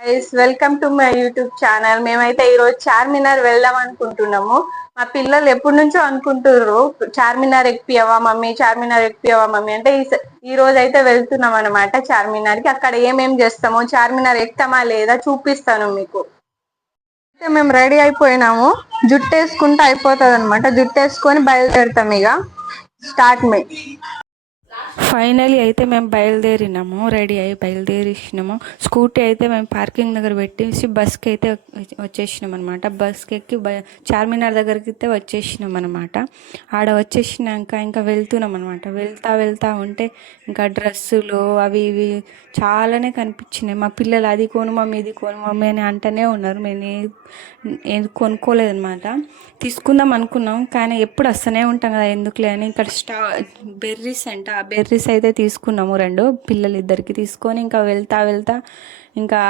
Guys welcome to my YouTube channel. మేమైతే ఈరోజు చార్మినార్ వెళ్దాం అనుకుంటున్నాము. మా పిల్లలు ఎప్పటి నుంచో అనుకుంటుర్రు చార్మినార్ ఎక్కియవా మమ్మీ, చార్మినార్ ఎక్కియవా మమ్మీ అంటే ఈ రోజు అయితే వెళ్తున్నాం అనమాట చార్మినార్ కి. అక్కడ ఏమేం చేస్తామో, చార్మినార్ ఎక్కుతామా లేదా చూపిస్తాను మీకు. అయితే మేము రెడీ అయిపోయినాము, జుట్టు వేసుకుంటే అయిపోతుంది అనమాట. జుట్టు వేసుకొని బయలుదేరుతాం, ఇక స్టార్ట్ మే. ఫైనలీ అయితే మేము బయలుదేరినాము, రెడీ అయ్యి బయలుదేరిసినాము. స్కూటీ అయితే మేము పార్కింగ్ దగ్గర పెట్టేసి బస్కి అయితే వచ్చేసినాం అనమాట. బస్కి ఎక్కి చార్మినార్ దగ్గరికి అయితే వచ్చేసినాం అనమాట. ఆడ వచ్చేసినాక ఇంకా వెళ్తున్నాం అనమాట. వెళ్తా ఉంటే ఇంకా డ్రెస్సులు అవి ఇవి చాలానే కనిపించినాయి. మా పిల్లలు అది కొను మమ్మీ, ఇది కొను మమ్మీ అని అంటూనే ఉన్నారు. మేము ఏది కొనుక్కోలేదన్నమాట. తీసుకుందాం అనుకున్నాం కానీ ఎప్పుడు వస్తూనే ఉంటాం కదా, ఎందుకులే అని ఇక్కడ బెర్రీస్ అంట, ఆ బెర్రీస్ అయితే తీసుకున్నాము. రెండు పిల్లలిద్దరికి తీసుకొని ఇంకా వెళ్తా ఇంకా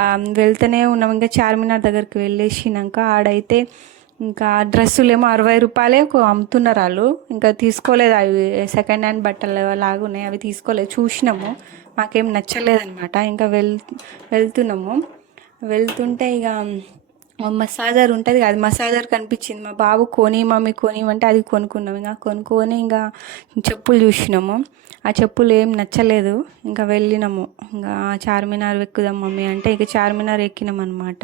వెళ్తూనే ఉన్నాం. ఇంకా చార్మినార్ దగ్గరికి వెళ్ళేసినాక ఆడైతే ఇంకా డ్రెస్సులు ఏమో 60 రూపాయలే అమ్ముతున్నారు వాళ్ళు. ఇంకా తీసుకోలేదు, అవి సెకండ్ హ్యాండ్ బట్టలు లాగున్నాయి, అవి తీసుకోలేదు. చూసినాము, మాకేం నచ్చలేదన్నమాట. ఇంకా వెళ్తున్నాము. వెళ్తుంటే ఇక మసాజర్ ఉంటుంది కదా, మసాజర్ కనిపించింది. మా బాబు కొని మమ్మీ కొనివ్వంటే అది కొనుక్కున్నాం. ఇంకా కొనుక్కొని ఇంకా చెప్పులు చూసినాము. ఆ చెప్పులు ఏం నచ్చలేదు. ఇంకా వెళ్ళినాము. ఇంకా చార్మినార్ ఎక్కుదాం మమ్మీ అంటే ఇక చార్మినార్ ఎక్కినాం అనమాట.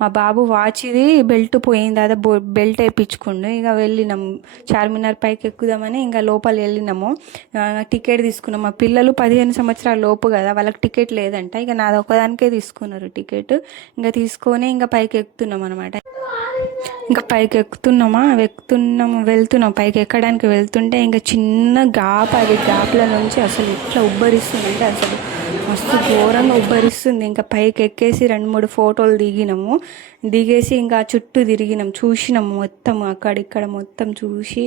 మా బాబు వాచ్ది బెల్ట్ పోయింది, అదే బెల్ట్ వేయించుకుండు. ఇక వెళ్ళినాము చార్మినార్ పైకి ఎక్కుదామని. ఇంకా లోపల వెళ్ళినాము. టికెట్ తీసుకున్నాం. మా పిల్లలు 15 సంవత్సరాల లోపు కదా, వాళ్ళకి టికెట్ లేదంట. ఇక నాది ఒకదానికే తీసుకున్నారు టికెట్. ఇంకా తీసుకొని ఇంకా పైకి ఎక్కుతున్నాం అనమాట. ఇంకా పైకి వెళ్తున్నాం. పైకి ఎక్కడానికి వెళ్తుంటే ఇంకా చిన్న గ్యాప్, అది గ్యాప్ల నుంచి అసలు ఎట్లా ఉబ్బరిస్తుందంటే అసలు మస్తు ఘోరంగా ఉబ్బరిస్తుంది. ఇంకా పైకి ఎక్కేసి 2-3 ఫోటోలు దిగేసి ఇంకా చుట్టూ తిరిగినాం, చూసినాము మొత్తం అక్కడిక్కడ మొత్తం చూసి.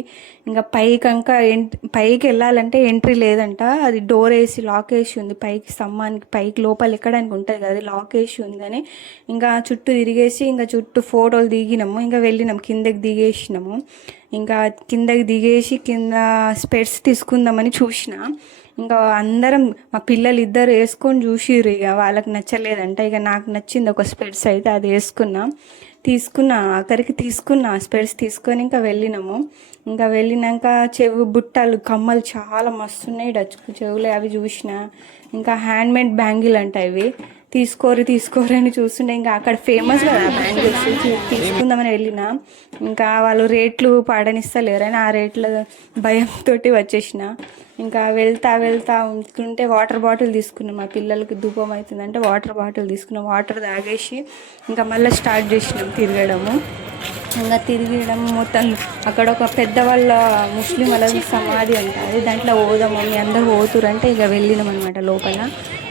ఇంకా పైకి వెళ్ళాలంటే ఎంట్రీ లేదంట, అది డోర్ వేసి లాక్ వేసి ఉంది. పైకి స్తంభానికి పైకి లోపల ఎక్కడానికి ఉంటుంది కదా, అది లాక్ వేసి ఉందని ఇంకా చుట్టూ తిరిగేసి ఇంకా చుట్టూ ఫోటోలు దిగినాము. ఇంకా వెళ్ళినాం, కిందకి దిగేసినాము. ఇంకా కిందకి దిగేసి కింద స్పెట్స్ తీసుకుందామని చూసిన. ఇంకా అందరం మా పిల్లలు ఇద్దరు వేసుకొని చూసిర్రు. ఇక వాళ్ళకి నచ్చలేదంట. ఇక నాకు నచ్చింది ఒక స్పెట్స్, అయితే అది అక్కడికి తీసుకున్నా స్పెట్స్ తీసుకొని ఇంకా వెళ్ళినాము. ఇంకా వెళ్ళినాక బుట్టలు కమ్మలు చాలా మస్తున్నాయి, డచ్ చెవులే, అవి చూసిన. ఇంకా హ్యాండ్మేడ్ బ్యాంగిల్ అంట, ఇవి తీసుకోరు అని చూస్తుండే. ఇంకా అక్కడ ఫేమస్ కదా బ్యాంగిల్స్, తీసుకుందామని వెళ్ళిన. ఇంకా వాళ్ళు రేట్లు పాడనిస్తలేరని ఆ రేట్ల భయంతో వచ్చేసిన. ఇంకా వెళ్తా ఉంటుంటే వాటర్ బాటిల్ తీసుకున్నాం. మా పిల్లలకి ధూపం అవుతుందంటే వాటర్ బాటిల్ తీసుకున్నాం. వాటర్ తాగేసి ఇంకా మళ్ళీ స్టార్ట్ చేసినాం తిరగడము. ఇంకా తిరగడం మొత్తం అక్కడ ఒక పెద్దవాళ్ళ ముస్లిం వాళ్ళ సమాధి ఉంటుంది, దాంట్లో పోదాం మమ్మీ అందరూ పోతురంటే ఇక వెళ్ళినాం అనమాట.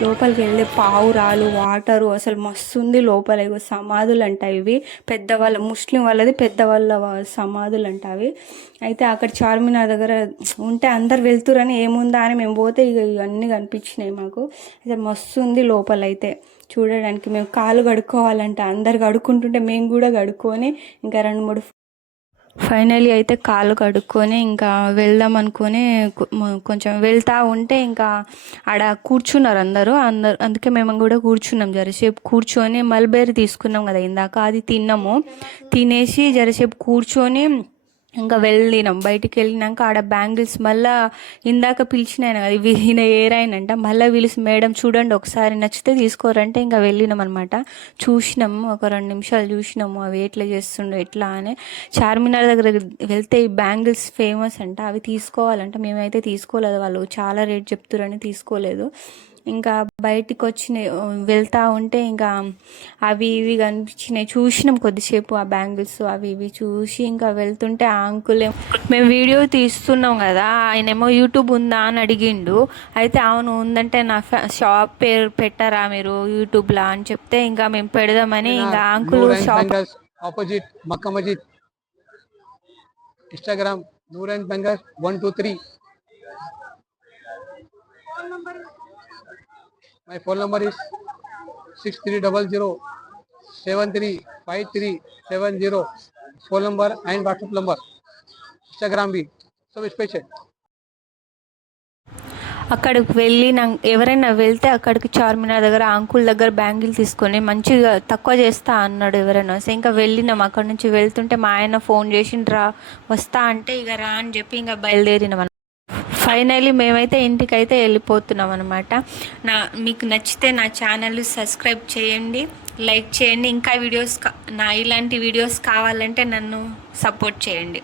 లోపలికి వెళ్ళి పావురాలు, వాటరు అసలు మస్తు ఉంది లోపల. ఇగో సమాధులు అంట ఇవి, పెద్దవాళ్ళ ముస్లిం వాళ్ళది పెద్దవాళ్ళ సమాధులు అంట అవి. అయితే అక్కడ చార్మినార్ దగ్గర ఉంటే అందరు వెళ్తురని ఏముందా అని మేము పోతే ఇక ఇవన్నీ కనిపించినాయి మాకు. అయితే మస్తు ఉంది లోపల అయితే చూడడానికి. మేము కాలు కడుక్కోవాలంట, అందరు కడుక్కుంటుంటే మేము కూడా కడుక్కొని ఇంకా 2-3 ఫైనలీ అయితే కాళ్ళు కడుక్కొని ఇంకా వెళ్దాం అనుకొని కొంచెం వెళ్తూ ఉంటే ఇంకా ఆడ కూర్చున్నారు అందరూ. అందుకే మేము కూడా కూర్చున్నాం. జరసేపు కూర్చొని మల్బేరీ తీసుకున్నాం కదా ఇందాక, అది తిన్నాము. తినేసి జరసేపు కూర్చొని ఇంకా వెళ్ళినాం. బయటికి వెళ్ళినాక ఆడ బ్యాంగిల్స్ మళ్ళీ ఇందాక పిలిచినాయన కదా, ఇవి ఏరాయనంట. మళ్ళీ పిలిచి మేడం చూడండి ఒకసారి నచ్చితే తీసుకోరంటే ఇంకా వెళ్ళినాం అనమాట. చూసినాము, ఒక 2 నిమిషాలు చూసినాము అవి ఎట్లా చేస్తుండో ఎట్లా అని. చార్మినార్ దగ్గర వెళ్తే ఈ బ్యాంగిల్స్ ఫేమస్ అంట, అవి తీసుకోవాలంట. మేమైతే తీసుకోలేదు, వాళ్ళు చాలా రేట్ చెప్తారని తీసుకోలేదు. ఇంకా బయటికి వెళ్తూ ఉంటే ఇంకా అవి ఇవి కనిపించినాయి, చూసినాం కొద్దిసేపు ఆ బ్యాంగిల్స్ అవి ఇవి చూసి. ఇంకా వెళ్తుంటే ఆ అంకుల్ మేము వీడియో తీస్తున్నాం కదా, ఆయనేమో యూట్యూబ్ ఉందా అని అడిగిండు. అయితే అవును ఉందంటే నా షాప్ పేరు పెట్టారా మీరు యూట్యూబ్లా అని చెప్తే ఇంకా మేము పెడదామని ఇంకా uncle shop opposite Mecca Masjid, Instagram Noor and బెంగర్ 123. My phone number is 6300735370. Phone number and WhatsApp number. Instagram भी सब स्पेशल. అక్కడికి వెళ్ళి ఎవరైనా వెళ్తే అక్కడికి చార్మినార్ దగ్గర అంకుల్ దగ్గర బ్యాంగిల్ తీసుకొని మంచిగా తక్కువ చేస్తా అన్నాడు ఎవరైనా వస్తే. ఇంకా వెళ్ళినాం. అక్కడ నుంచి వెళ్తుంటే మా ఆయన ఫోన్ చేసిండ్రా వస్తా అంటే ఇక రా అని చెప్పి ఇంకా బయలుదేరినాం. ఫైనలీ మేమైతే ఇంటికైతే వెళ్ళిపోతున్నాం అనమాట. మీకు నచ్చితే నా ఛానల్ సబ్స్క్రైబ్ చేయండి, లైక్ చేయండి. ఇంకా ఇలాంటి వీడియోస్ కావాలంటే నన్ను సపోర్ట్ చేయండి.